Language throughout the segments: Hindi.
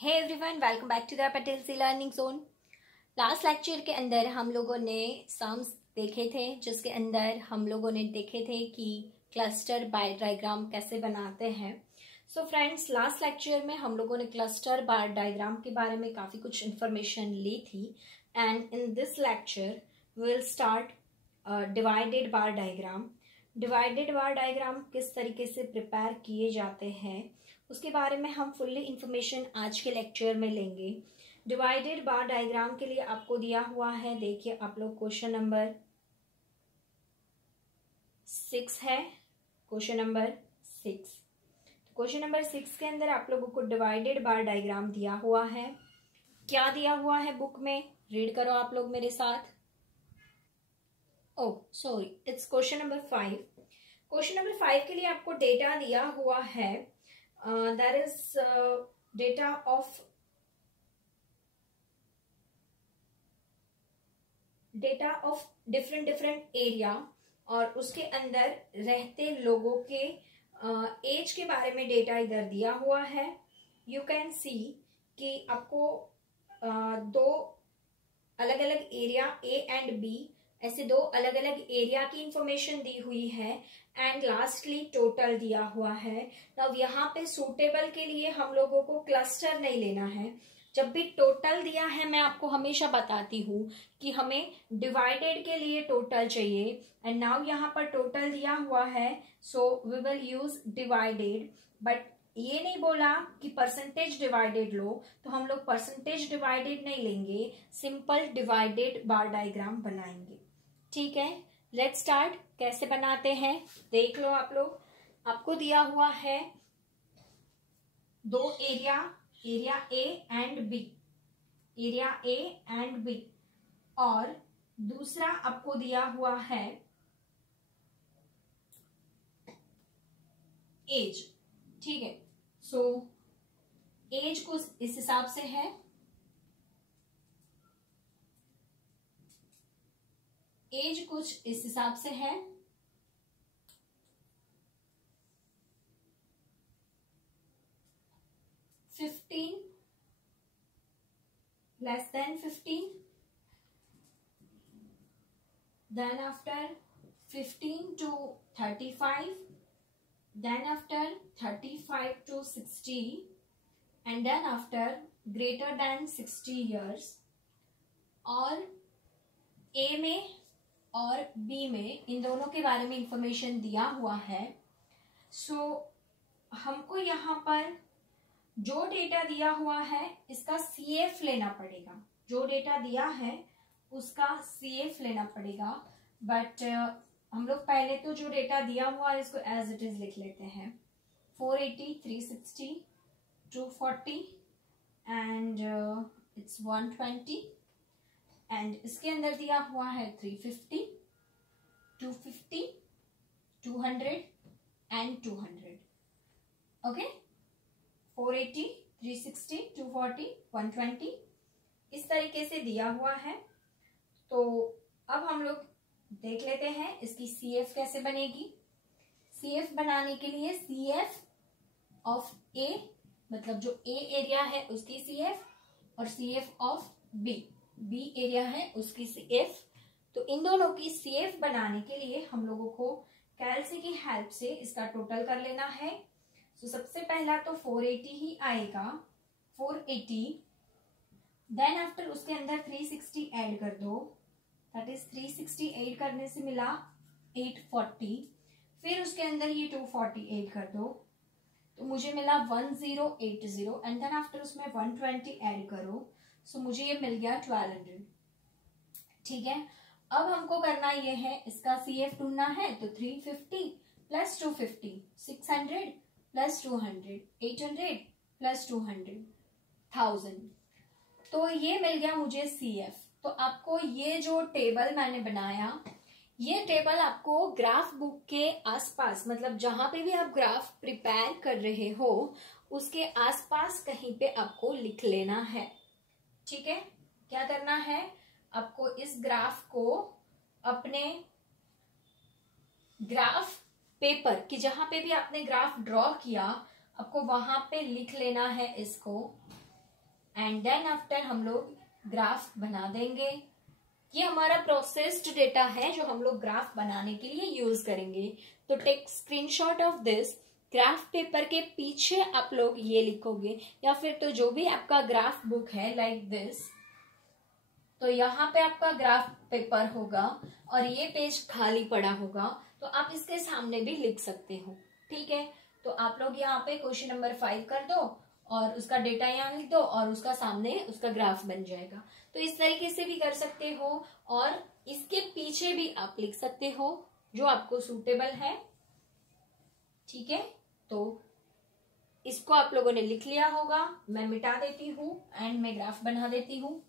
Hey everyone, welcome back to the Patel C learning zone. Last lecture के अंदर हम लोगों ने सम्स देखे थे, जिसके अंदर हम लोगों ने देखे थे कि क्लस्टर बार डायग्राम कैसे बनाते हैं। सो फ्रेंड्स, लास्ट लेक्चर में हम लोगों ने क्लस्टर बार डायग्राम के बारे में काफ़ी कुछ इन्फॉर्मेशन ली थी and in this lecture we will start divided bar diagram. Divided bar diagram किस तरीके से प्रिपेयर किए जाते हैं उसके बारे में हम फुल्ली इंफॉर्मेशन आज के लेक्चर में लेंगे। डिवाइडेड बार डायग्राम के लिए आपको दिया हुआ है, देखिए आप लोग क्वेश्चन नंबर 6 है। क्वेश्चन नंबर 6, क्वेश्चन नंबर 6 के अंदर आप लोगों को डिवाइडेड बार डायग्राम दिया हुआ है। क्या दिया हुआ है बुक में, रीड करो आप लोग मेरे साथ। Oh sorry, it's question number 5। Question number 5 के लिए आपको डेटा दिया हुआ है। That is data of different area और उसके अंदर रहते लोगों के एज के बारे में डेटा इधर दिया हुआ है। यू कैन सी कि आपको दो अलग अलग एरिया ए एंड बी, ऐसे दो अलग अलग एरिया की इंफॉर्मेशन दी हुई है एंड लास्टली टोटल दिया हुआ है। अब यहाँ पे सूटेबल के लिए हम लोगों को क्लस्टर नहीं लेना है। जब भी टोटल दिया है, मैं आपको हमेशा बताती हूँ कि हमें डिवाइडेड के लिए टोटल चाहिए एंड नाउ यहाँ पर टोटल दिया हुआ है, so we will use divided. But ये नहीं बोला कि परसेंटेज डिवाइडेड लो, तो हम लोग परसेंटेज डिवाइडेड नहीं लेंगे, सिंपल डिवाइडेड बार डायग्राम बनाएंगे। ठीक है, लेट्स स्टार्ट। कैसे बनाते हैं देख लो आप लोग। आपको दिया हुआ है दो area, area A and B, area A and B, और दूसरा आपको दिया हुआ है एज। ठीक है, सो एज कुछ इस हिसाब से है। एज कुछ इस हिसाब से है। (15) less than 15, then after 15 to 35, then after 35 to 60, and then after greater than 60 years। और ए में और बी में इन दोनों के बारे में इंफॉर्मेशन दिया हुआ है। सो हमको यहाँ पर जो डेटा दिया हुआ है इसका सीएफ लेना पड़ेगा। जो डेटा दिया है उसका सीएफ लेना पड़ेगा। बट हम लोग पहले तो जो डेटा दिया हुआ है इसको एज इट इज लिख लेते हैं। 480, 360, 240 एंड इट्स 120 एंड इसके अंदर दिया हुआ है 350, 250, 200 एंड 200। ओके, 480, 360, 240, 120 इस तरीके से दिया हुआ है। तो अब हम लोग देख लेते हैं इसकी सीएफ कैसे बनेगी। सीएफ बनाने के लिए सीएफ ऑफ ए, मतलब जो ए एरिया है उसकी सीएफ, और CF of B, B area है उसकी सीएफ। तो इन दोनों की सीएफ बनाने के लिए हम लोगों को कैलसी की हेल्प से इसका टोटल कर लेना है। तो सबसे पहला तो 480 ही आएगा, 480। देन आफ्टर उसके अंदर 360 ऐड कर दो, दैट इज 360 ऐड करने से मिला 840। फिर उसके अंदर ये 240 ऐड कर दो तो मुझे मिला 1080 एंड देन आफ्टर उसमें 120 ऐड करो, सो मुझे ये मिल गया 1200। ठीक है, अब हमको करना ये है, इसका सीएफ ढूंढना है। तो 350 प्लस 250 600 प्लस 200 800 प्लस 200 1000। तो ये मिल गया मुझे सीएफ। तो आपको ये जो टेबल मैंने बनाया, ये टेबल आपको ग्राफ बुक के आसपास, मतलब जहां पे भी आप ग्राफ प्रिपेयर कर रहे हो उसके आसपास कहीं पे आपको लिख लेना है। ठीक है, क्या करना है, आपको इस ग्राफ को अपने ग्राफ पेपर कि जहां पे भी आपने ग्राफ ड्रॉ किया आपको वहां पे लिख लेना है इसको। एंड देन आफ्टर हम लोग ग्राफ बना देंगे। ये हमारा प्रोसेस्ड डेटा है जो हम लोग ग्राफ बनाने के लिए यूज करेंगे। तो take screenshot of this. Graph paper के पीछे आप लोग ये लिखोगे, या फिर तो जो भी आपका ग्राफ बुक है लाइक दिस, तो यहाँ पे आपका ग्राफ पेपर होगा और ये पेज खाली पड़ा होगा, तो आप इसके सामने भी लिख सकते हो। ठीक है, तो आप लोग यहाँ पे क्वेश्चन नंबर 5 कर दो और उसका डेटा यहाँ लिख दो और उसका सामने उसका ग्राफ बन जाएगा। तो इस तरीके से भी कर सकते हो और इसके पीछे भी आप लिख सकते हो जो आपको सूटेबल है। ठीक है, तो इसको आप लोगों ने लिख लिया होगा, मैं मिटा देती हूँ एंड मैं ग्राफ बना देती हूँ।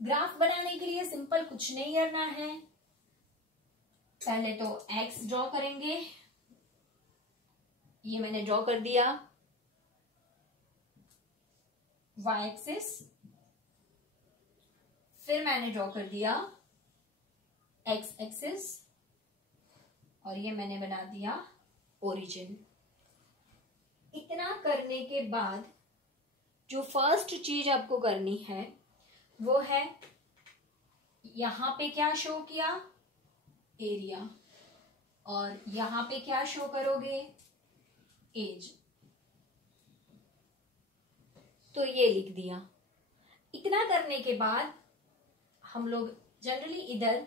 ग्राफ बनाने के लिए सिंपल कुछ नहीं करना है, पहले तो एक्स ड्रॉ करेंगे, ये मैंने ड्रॉ कर दिया, वाई एक्सिस, फिर मैंने ड्रॉ कर दिया एक्स एक्सिस और ये मैंने बना दिया ओरिजिन। इतना करने के बाद जो फर्स्ट चीज आपको करनी है वो है, यहां पे क्या शो किया, एरिया, और यहां पे क्या शो करोगे, एज। तो ये लिख दिया। इतना करने के बाद हम लोग जनरली इधर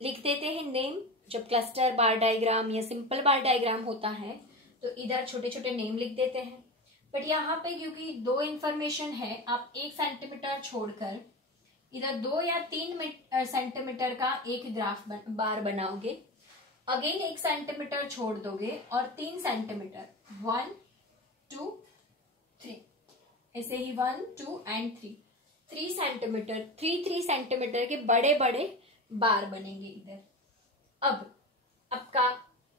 लिख देते हैं नेम। जब क्लस्टर बार डायग्राम या सिंपल बार डायग्राम होता है तो इधर छोटे छोटे नेम लिख देते हैं। बट यहाँ पे क्योंकि 2 इंफॉर्मेशन है, आप 1 सेंटीमीटर छोड़कर इधर 2 या 3 सेंटीमीटर का एक ग्राफ बार बनाओगे, अगेन 1 सेंटीमीटर छोड़ दोगे और 3 सेंटीमीटर, 1 2 3, ऐसे ही 1 2 एंड 3 सेंटीमीटर, 3 सेंटीमीटर के बड़े बड़े बार बनेंगे इधर। अब आपका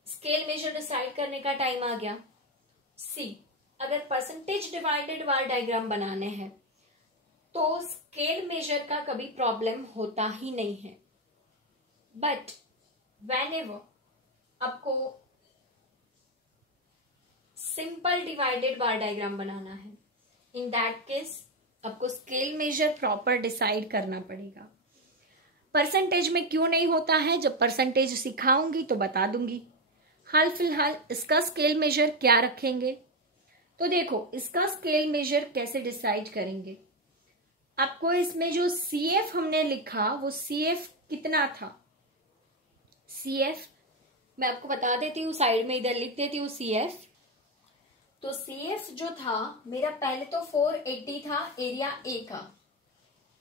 स्केल मेजर डिसाइड करने का टाइम आ गया। सी, अगर परसेंटेज डिवाइडेड बार डायग्राम बनाने हैं तो स्केल मेजर का कभी प्रॉब्लम होता ही नहीं है। बट व्हेनेवर आपको सिंपल डिवाइडेड बार डायग्राम बनाना है, इन दैट केस आपको स्केल मेजर प्रॉपर डिसाइड करना पड़ेगा। परसेंटेज में क्यों नहीं होता है, जब परसेंटेज सिखाऊंगी तो बता दूंगी। हाल फिलहाल इसका स्केल मेजर क्या रखेंगे, तो देखो इसका स्केल मेजर कैसे डिसाइड करेंगे। आपको इसमें जो CF हमने लिखा वो CF कितना था, CF मैं आपको बता देती हूँ, साइड में इधर लिख देती हूँ CF। तो CF जो था मेरा पहले तो 480 था एरिया A का,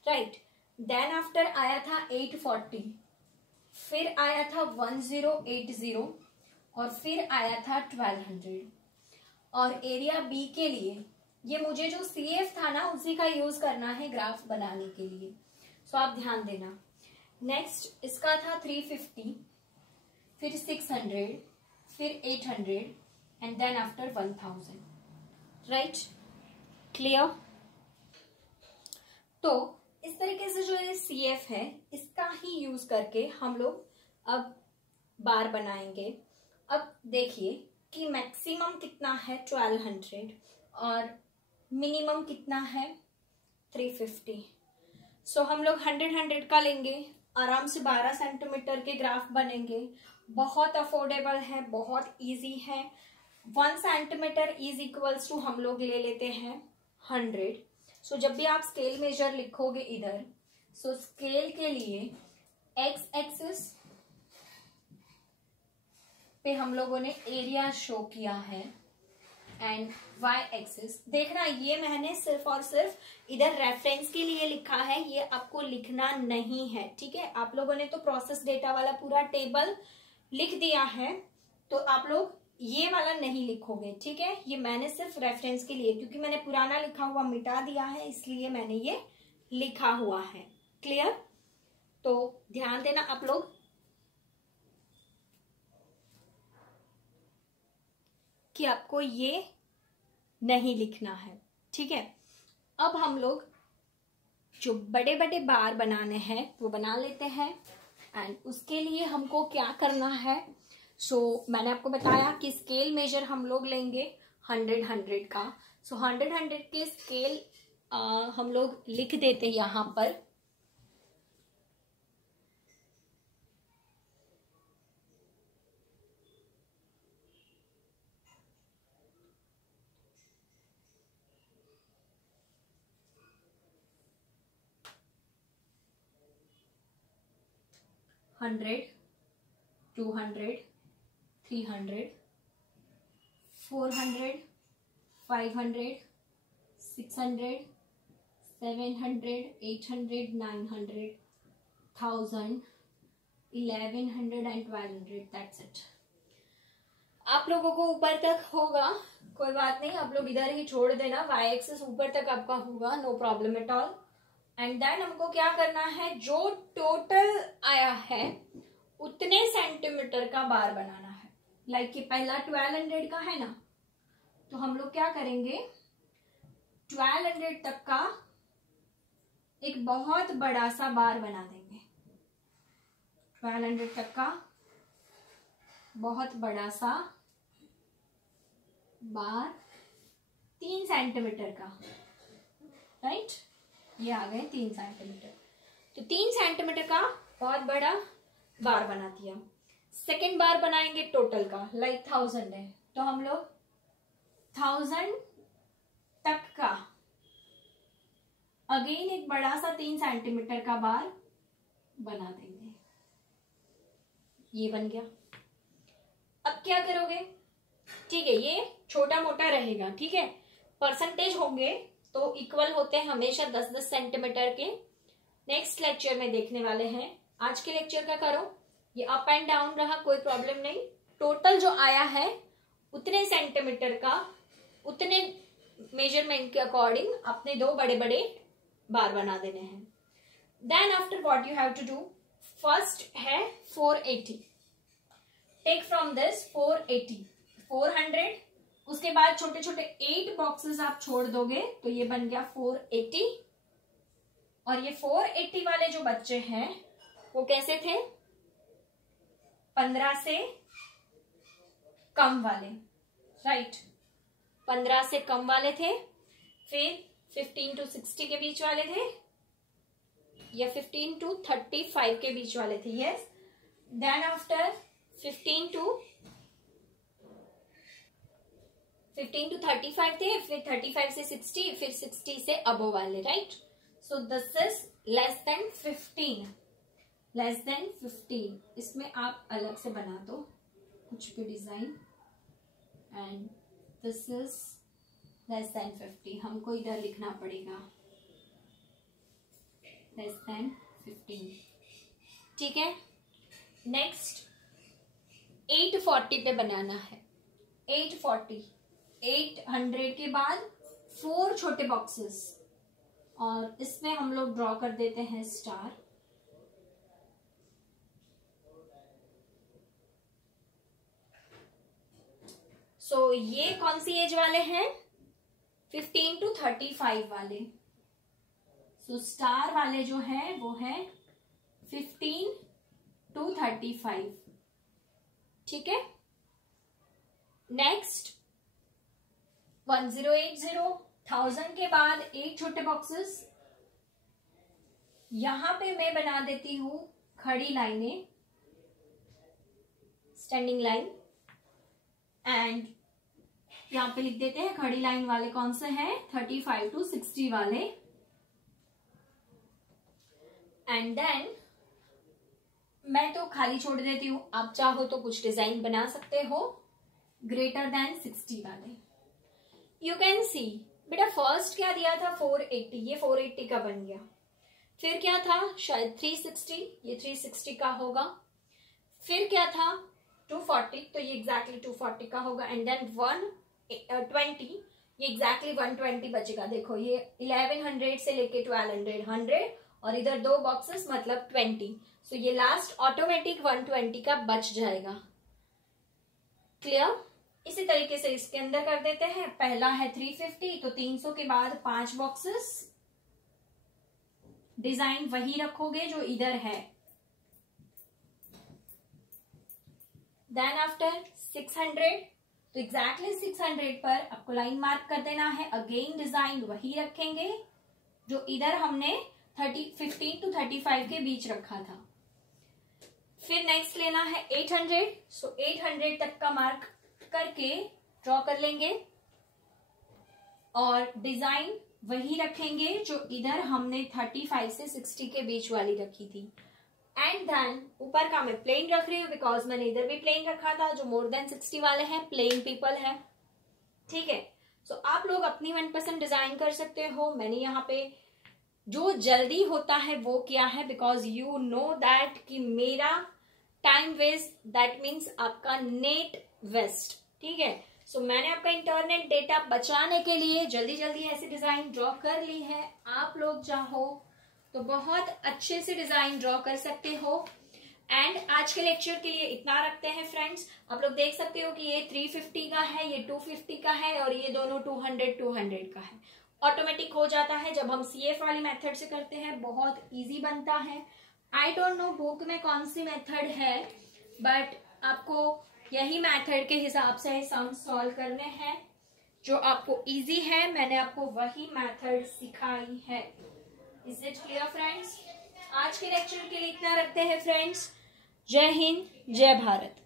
राइट। देन आफ्टर आया था 840, फिर आया था 1080 और फिर आया था 1200। और एरिया B के लिए ये मुझे जो CF था ना उसी का यूज करना है ग्राफ बनाने के लिए, सो आप ध्यान देना। नेक्स्ट इसका था 350, फिर 600, फिर 800 and then after 1000, right, clear. तो इस तरीके से जो ये CF है इसका ही यूज करके हम लोग अब बार बनाएंगे। अब देखिए कि मैक्सिमम कितना है 1200 और मिनिमम कितना है 350। सो हम लोग 100 का लेंगे, आराम से 12 सेंटीमीटर के ग्राफ बनेंगे। बहुत अफोर्डेबल है, बहुत इजी है। 1 सेंटीमीटर इज इक्वल्स टू हम लोग ले लेते हैं 100। सो जब भी आप स्केल मेजर लिखोगे इधर, सो स्केल के लिए एक्स एक्सिस पे हम लोगों ने एरिया शो किया है एंड वाई एक्सिस, देखना ये मैंने सिर्फ और सिर्फ इधर रेफरेंस के लिए लिखा है, ये आपको लिखना नहीं है, ठीक है। आप लोगों ने तो प्रोसेस डेटा वाला पूरा टेबल लिख दिया है, तो आप लोग ये वाला नहीं लिखोगे, ठीक है। ये मैंने सिर्फ रेफरेंस के लिए, क्योंकि मैंने पुराना लिखा हुआ मिटा दिया है, इसलिए मैंने ये लिखा हुआ है, क्लियर। तो ध्यान देना आप लोग। कि आपको ये नहीं लिखना है, ठीक है। अब हम लोग जो बड़े बड़े बार बनाने हैं वो बना लेते हैं एंड उसके लिए हमको क्या करना है। मैंने आपको बताया कि स्केल मेजर हम लोग लेंगे 100 का। 100 के स्केल हम लोग लिख देते हैं यहाँ पर 100, 200, 300, 400, 500, 600, 700, 800, 900, 1000, 1100 and 1200. That's it. आप लोगों को ऊपर तक होगा, कोई बात नहीं, आप लोग इधर ही छोड़ देना, y एक्सिस ऊपर तक आपका होगा, no problem at all. And then हमको क्या करना है, जो टोटल आया है उतने सेंटीमीटर का बार बनाना है. लाइक कि पहला 1200 का है ना, तो हम लोग क्या करेंगे, 1200 तक का एक बहुत बड़ा सा बार बना देंगे. 1200 तक का बहुत बड़ा सा बार 3 सेंटीमीटर का, राइट. ये आ गए 3 सेंटीमीटर. तो 3 सेंटीमीटर का बहुत बड़ा बार बना दिया. सेकेंड बार बनाएंगे टोटल का, लाइक 1000 है, तो हम लोग 1000 तक का अगेन एक बड़ा सा 3 सेंटीमीटर का बार बना देंगे. ये बन गया. अब क्या करोगे, ठीक है, ये छोटा मोटा रहेगा, ठीक है. परसेंटेज होंगे तो इक्वल होते हैं हमेशा 10-10 सेंटीमीटर के. नेक्स्ट लेक्चर में देखने वाले हैं. आज के लेक्चर का करो, ये अप एंड डाउन रहा, कोई प्रॉब्लम नहीं. टोटल जो आया है उतने सेंटीमीटर का, उतने मेजरमेंट के अकॉर्डिंग अपने 2 बड़े बड़े बार बना देने हैं. Then after what you have to do, first है 480. Take from this 480, 400. उसके बाद छोटे छोटे 8 बॉक्सेस आप छोड़ दोगे तो ये बन गया 480. और ये 480 वाले जो बच्चे हैं वो कैसे थे, 15 से कम वाले, राइट. 15 से कम वाले थे. फिर 15 to 60 के बीच वाले थे, या 15 to 35 के बीच वाले थे. यस. देन आफ्टर 15 to 35 थे, फिर 35 से 60, फिर 60 से अबो वाले, right. So this is less than 15, less than 15. इसमें आप अलग से बना दो कुछ भी design. And this is less than 50. हमको इधर लिखना पड़ेगा लेस देन 15, ठीक है. नेक्स्ट 840 पे बनाना है. 840, 800 के बाद 4 छोटे बॉक्सेस, और इसमें हम लोग ड्रॉ कर देते हैं स्टार. सो ये कौन सी एज वाले हैं, 15 to 35 वाले. सो स्टार वाले जो है वो है 15 to 35, ठीक है. नेक्स्ट 1080, 1000 के बाद 8 छोटे बॉक्सेस. यहां पे मैं बना देती हूं खड़ी लाइनें, स्टैंडिंग लाइन. एंड यहां पे लिख देते हैं खड़ी लाइन वाले कौन से हैं, 35 to 60 वाले. एंड देन मैं तो खाली छोड़ देती हूं, आप चाहो तो कुछ डिजाइन बना सकते हो. ग्रेटर देन 60 वाले. यू कैन सी बेटा फर्स्ट क्या दिया था 480, ये 480 का बन गया. फिर क्या था शायद 360, ये 360 का होगा. फिर क्या था 240, तो ये एग्जैक्टली 240 का होगा. एंड देन 120, ये एग्जैक्टली 120 बचेगा. देखो ये 1100 से लेके 1200, 100 और इधर 2 बॉक्सेस मतलब 20. सो ये लास्ट ऑटोमेटिक 120 का बच जाएगा. क्लियर. इसी तरीके से इसके अंदर कर देते हैं. पहला है 350, तो 300 के बाद 5 बॉक्सेस. डिजाइन वही रखोगे जो इधर है. देन आफ्टर 600, तो एग्जैक्टली 600 पर आपको लाइन मार्क कर देना है. अगेन डिजाइन वही रखेंगे जो इधर हमने 15 to 35 के बीच रखा था। फिर नेक्स्ट लेना है 800, सो 800 तक का मार्क करके ड्रॉ कर लेंगे और डिजाइन वही रखेंगे जो इधर हमने 35 से 60 के बीच वाली रखी थी। एंड देन ऊपर का मैं प्लेन रख रही हूँ बिकॉज मैंने इधर भी प्लेन रखा था जो मोर देन 60 वाले हैं, प्लेन पीपल है। ठीक है, सो आप लोग अपनी मनपसंद डिजाइन कर सकते हो। मैंने यहाँ पे जो जल्दी होता है वो किया है बिकॉज यू नो दैट कि मेरा टाइम वेस्ट दैट मीन्स आपका नेट वेस्ट। ठीक है, सो मैंने आपका इंटरनेट डेटा बचाने के लिए जल्दी जल्दी ऐसी डिजाइन ड्रॉ कर ली है। आप लोग चाहो तो बहुत अच्छे से डिजाइन ड्रॉ कर सकते हो। एंड आज के लेक्चर के लिए इतना रखते हैं फ्रेंड्स। आप लोग देख सकते हो कि ये 350 का है, ये 250 का है और ये दोनों 200 का है। ऑटोमेटिक हो जाता है जब हम CF वाली मेथड से करते हैं, बहुत इजी बनता है। आई डोंट नो बुक में कौन सी मेथड है, बट आपको यही मेथड के हिसाब से सम सॉल्व करने हैं जो आपको इजी है। मैंने आपको वही मेथड सिखाई है। Is it clear friends? आज के लेक्चर के लिए इतना रखते हैं फ्रेंड्स। जय हिंद, जय भारत।